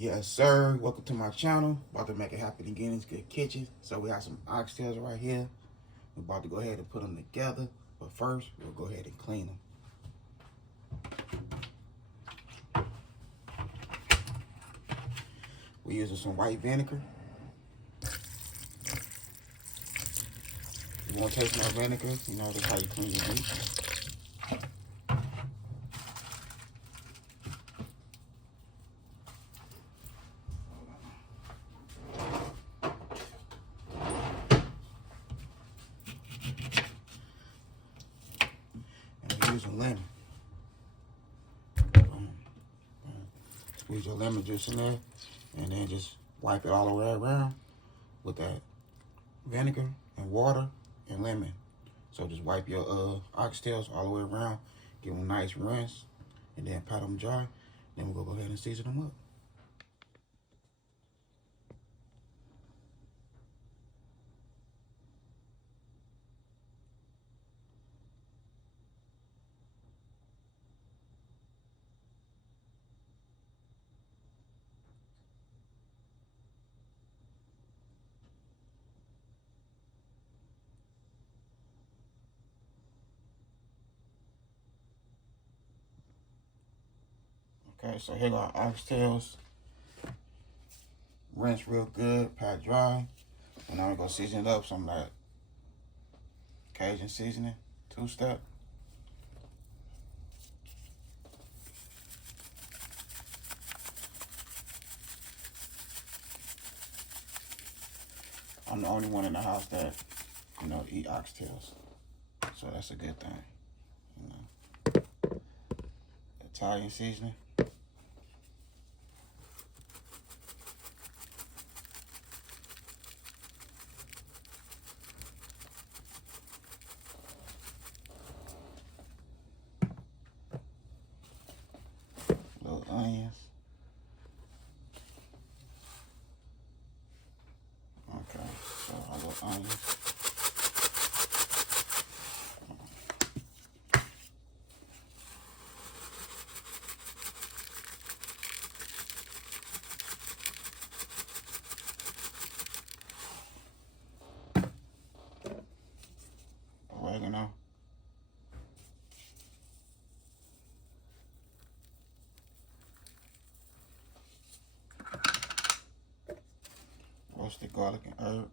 Yes, sir. Welcome to my channel. About to make it happen again. It's Good Kitchen. So we have some oxtails right here. We're about to go ahead and put them together. But first, we'll go ahead and clean them. We're using some white vinegar. You want to taste my vinegar? You know, that's how you clean your meat. Using lemon. Squeeze your lemon juice in there and then just wipe it all the way around with that vinegar and water and lemon. So just wipe your oxtails all the way around, give them a nice rinse, and then pat them dry. Then we'll go ahead and season them up. Okay, so here got oxtails. Rinse real good, pat dry. And now we're gonna season it up some of that Cajun seasoning, 2-step. I'm the only one in the house that, you know, eat oxtails. So that's a good thing, you know. Italian seasoning. Little onions. Okay, so our little onions. Oregano. Roasted garlic and herb.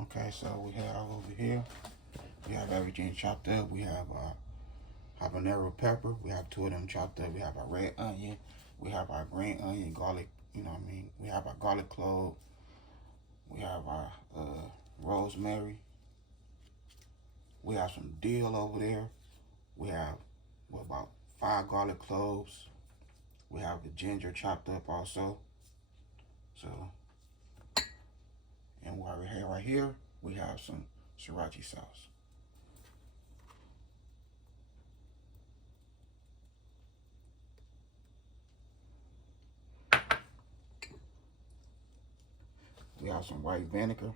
Okay, so we have over here, we have everything chopped up. We have habanero pepper. We have 2 of them chopped up. We have our red onion. We have our green onion, garlic, you know what I mean? We have our garlic clove. We have our rosemary. We have some dill over there. We have about 5 garlic cloves. We have the ginger chopped up also. So, and right here, we have some sriracha sauce. We have some white vinegar.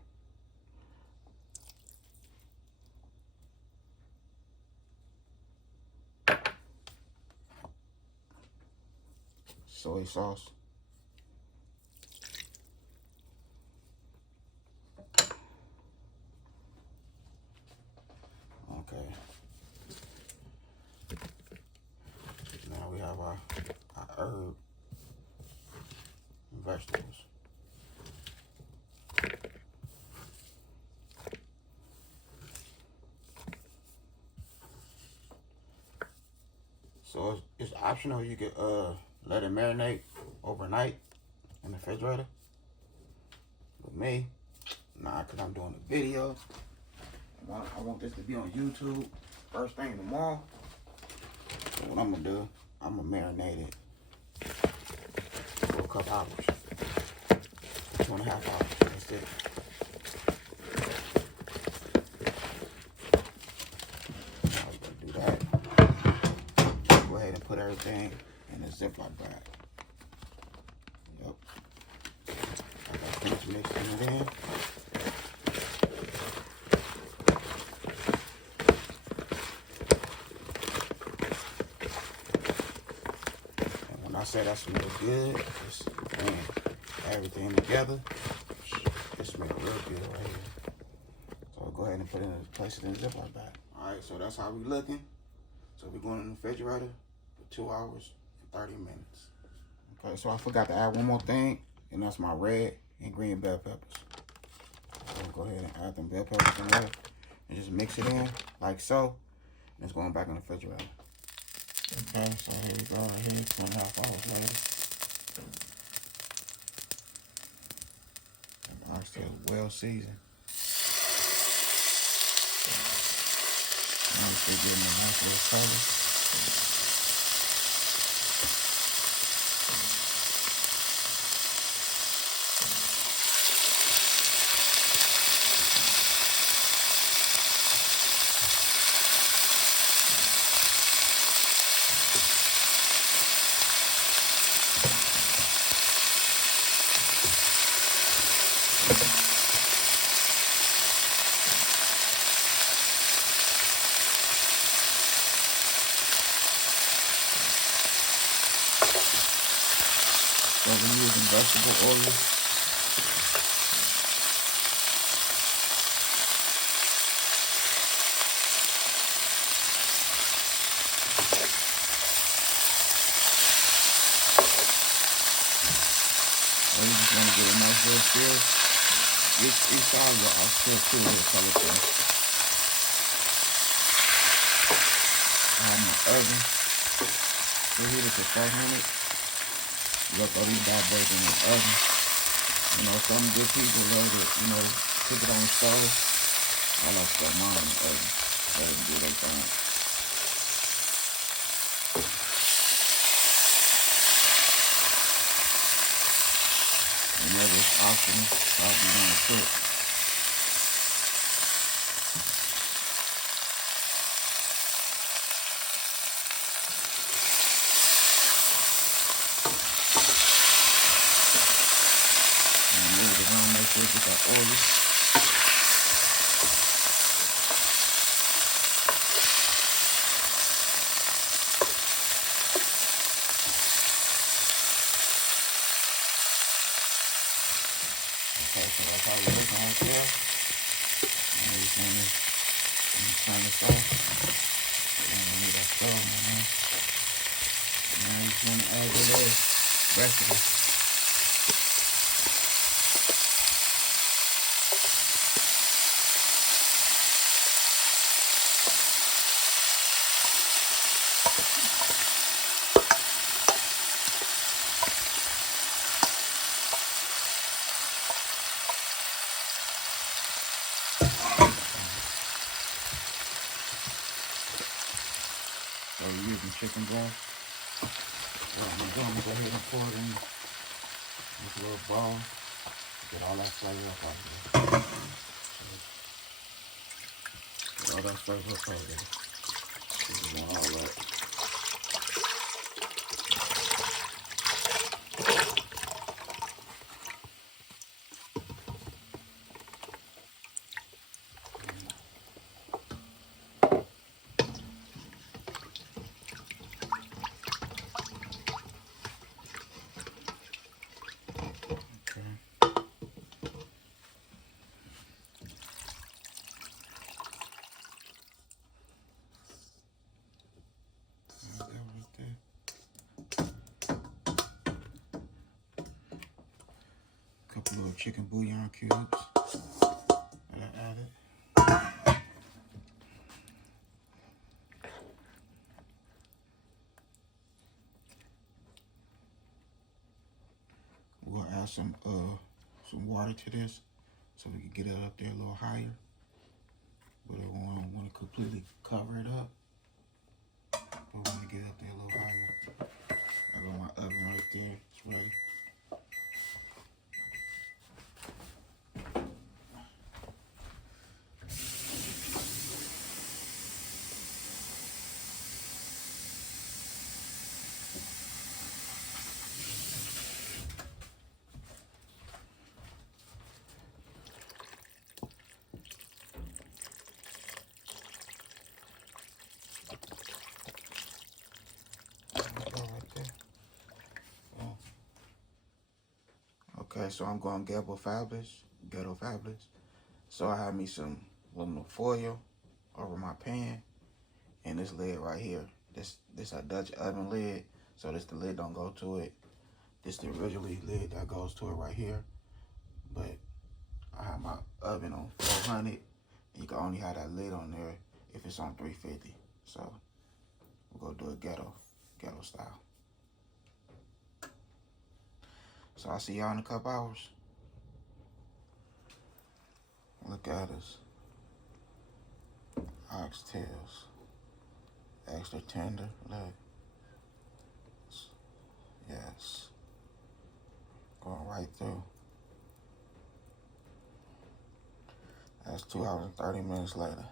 Soy sauce. Okay. Now we have our herb and vegetables. So it's optional. You could let it marinate overnight in the refrigerator. With me, nah, because I'm doing a video. I want this to be on YouTube first thing tomorrow. So what I'm going to do, I'm going to marinate it for a couple hours. 2.5 hours. That's it. Now we're going to do that. Go ahead and put everything in a Ziploc bag. Yep. I got finish mixing it in. said, that smells good. Just everything together. It smells real good right here. So I'll go ahead and put it in, place it in the Ziploc bag. All right, so that's how we looking. So we're going in the refrigerator for 2 hours and 30 minutes. Okay, so I forgot to add one more thing, and that's my red and green bell peppers. So I'll go ahead and add them bell peppers in there and just mix it in like so. And it's going back in the refrigerator. Okay, so here we go, right here, 2.5 hours later. And our still well seasoned. I'm still getting a nice little color. So we're using vegetable oil. So you just want to get a nice little feel. Each side I'll still cool with color change. I have my oven preheated to 400. You throw these bad boys in the oven. You know, some good people love to, you know, cook it on the stove. I like to throw mine in the oven. Let them do their thing. Whenever it's optional, I'll be doing it quick. Make sure you get that oil. Okay, so that's how we look right there. And we turn this off. And we need that stove, man. And we just want to add the little vegetables. So we're using chicken broth. What I'm going to go ahead and pour it in this little bowl. Get all that flavor up out of there. Get all that flavor up out of there. This is all up. Couple little chicken bouillon cubes that I added. We'll add some water to this so we can get it up there a little higher. But I don't want to completely cover it up. But we want to get it up there a little higher. I got my oven right there. It's ready. Alright, so I'm going ghetto fabulous. So I have me some aluminum foil over my pan, and this lid right here. This a Dutch oven lid, so the lid don't go to it. This the originally lid that goes to it right here, but I have my oven on 400. You can only have that lid on there if it's on 350. So we'll go do it ghetto style. So I'll see y'all in a couple hours. Look at us. Oxtails. Extra tender. Look. Yes. Going right through. That's 2 hours and 30 minutes later.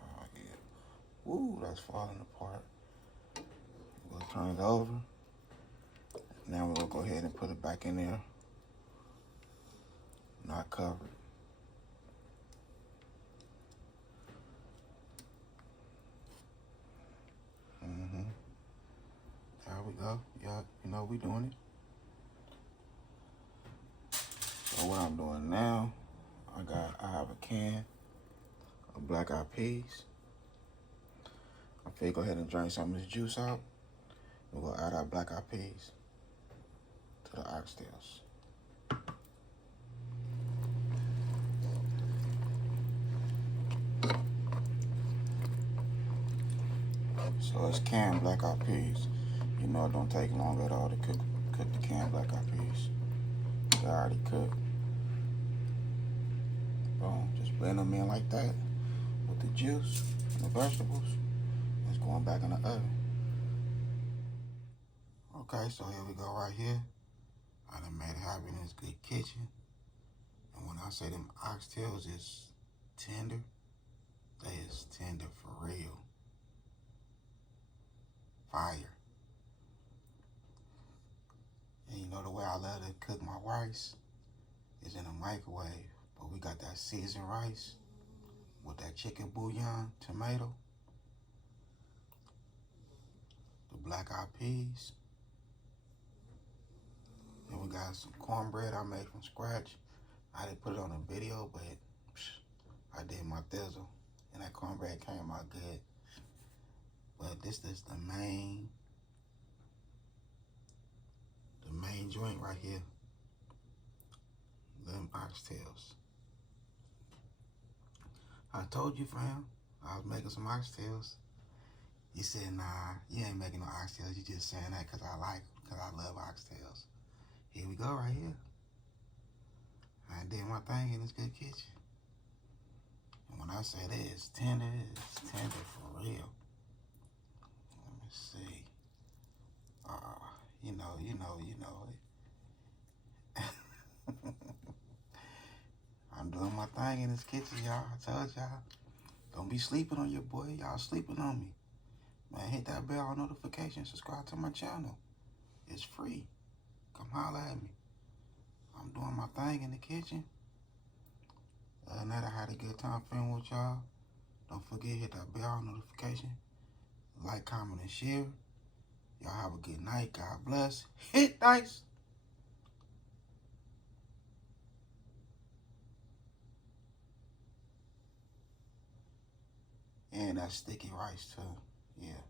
Oh, yeah. Ooh, that's falling apart. We'll turn it over. Now we'll go ahead and put it back in there. Not covered. There we go. Yeah, you know we doing it. So what I'm doing now, I have a can of black eyed peas. I'm finna go ahead and drain some of this juice out. We're gonna add our black eyed peas to the oxtails. So it's canned black eyed peas. You know it don't take long at all to cook the canned black eyed peas. They're already cooked. Boom, just blend them in like that with the juice and the vegetables. It's going back in the oven. Okay, so here we go right here. I done made it happen in this good kitchen. And when I say them oxtails is tender, they is tender for real. Fire. And you know the way I love to cook my rice is in a microwave. But we got that seasoned rice with that chicken bouillon, tomato, the black eyed peas. And we got some cornbread I made from scratch. I didn't put it on the video, but I did my thizzle. And that cornbread came out good. But this is the main joint right here. Them oxtails. I told you, fam, I was making some oxtails. You said, nah, you ain't making no oxtails. You just saying that because I love oxtails. Here we go right here. I did my thing in this good kitchen. And when I say that it's tender for real. Let me see. You know it. I'm doing my thing in this kitchen, y'all. I told y'all. Don't be sleeping on your boy. Y'all sleeping on me. Man, hit that bell notification. Subscribe to my channel. It's free. Come holler at me. I'm doing my thing in the kitchen. Other than that, I had a good time filming with y'all. Don't forget, hit that bell notification. Like, comment, and share. Y'all have a good night. God bless. Hit dice. And that sticky rice too. Yeah.